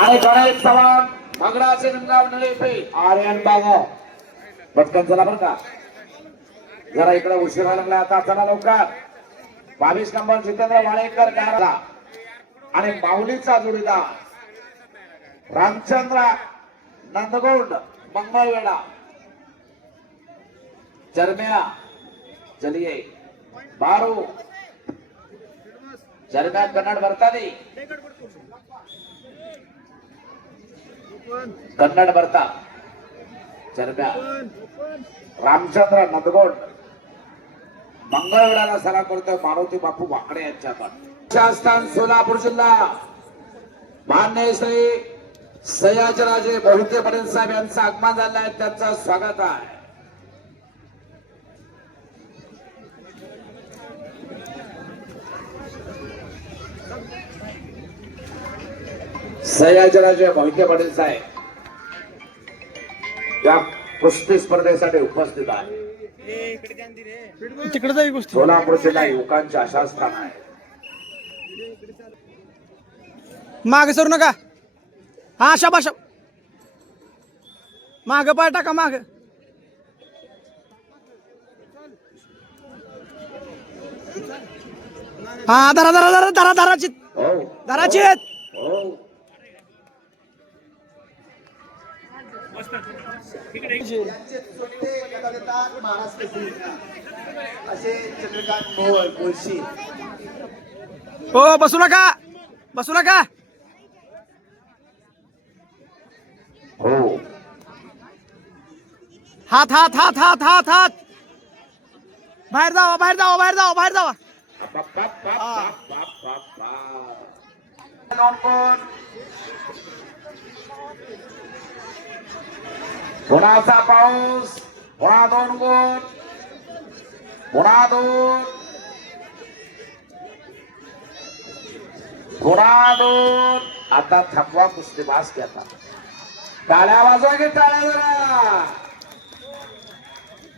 आणि गणेश चव्हाण मंगळाचे निमगाव नळेपे आर्यन बागा. पटकन चला बरं का. जरा इकडे उशिरा लागला. आता चला लवकर. बावीस नंबर जितेंद्र वाळेकर गारला आणि माऊलीचा जोडीदार. रामचंद्र नंदगौंड मंगळवेडा चरम्या चलिये बारू. चरम्या कन्नड भरताली कन्नड भरता. चरम्या रामचंद्र नंदगोड. मंगळवेढाला सलाम करतोय मारुती बापू वाकडे यांच्याकडे शास्त्रान सोलापूर जिल्हा. मान्य श्री सयाजराजे मोहिते पाटील साहेब यांचं आगमन झालं आहे त्यांचं स्वागत आहे. सयाजराजे मोहिते पाटील साहेब या कुस्ती स्पर्धेसाठी उपस्थित आहे तिकडे सोलापूर जिल्हा युवकांचे आशास्थान आहे. मागे सरू नका. हा शाबाश माग पाय टाका माग. हा धरा धरा धरा धरा धराची हो. असे चंद्रकांत मोहोळ मुळशी हो। बसू नका बसू नका हो हात हात हात हात हात हात बाहेर जावा बाहेर जावा बाहेर जावा बाहेर जावा बाप, बाप, पाऊस पुन्हा दोन गुण पुन्हा दोन पुन्हा दोन आता थकवा कुस्ती बास घेता. टाळ्या वाजवा की टाळ्या जरा.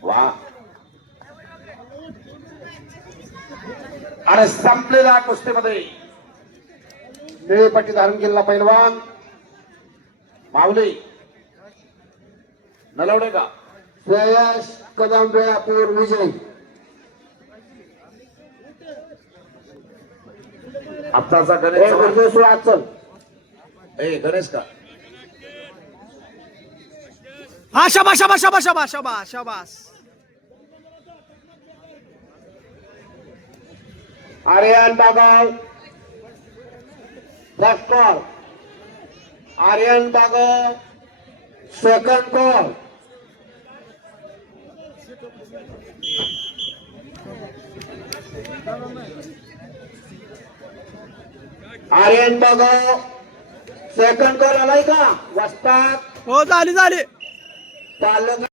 वा. आणि संपलेला कुस्तीमध्ये. निळेपट्टी धारण केलेला पैलवान. माऊली. नलवडे का श्रेयस कदम वेळापूर विजय आत्ताचा हे गणेश अचल ए गणेश का? हा शाबास शाबास शाबास शाबास शाबास शाबास. Aryan Bagav first call Aryan Bagav second call Aryan Bagav second call आलाय का? वस्तात हो झाली झाली. पालक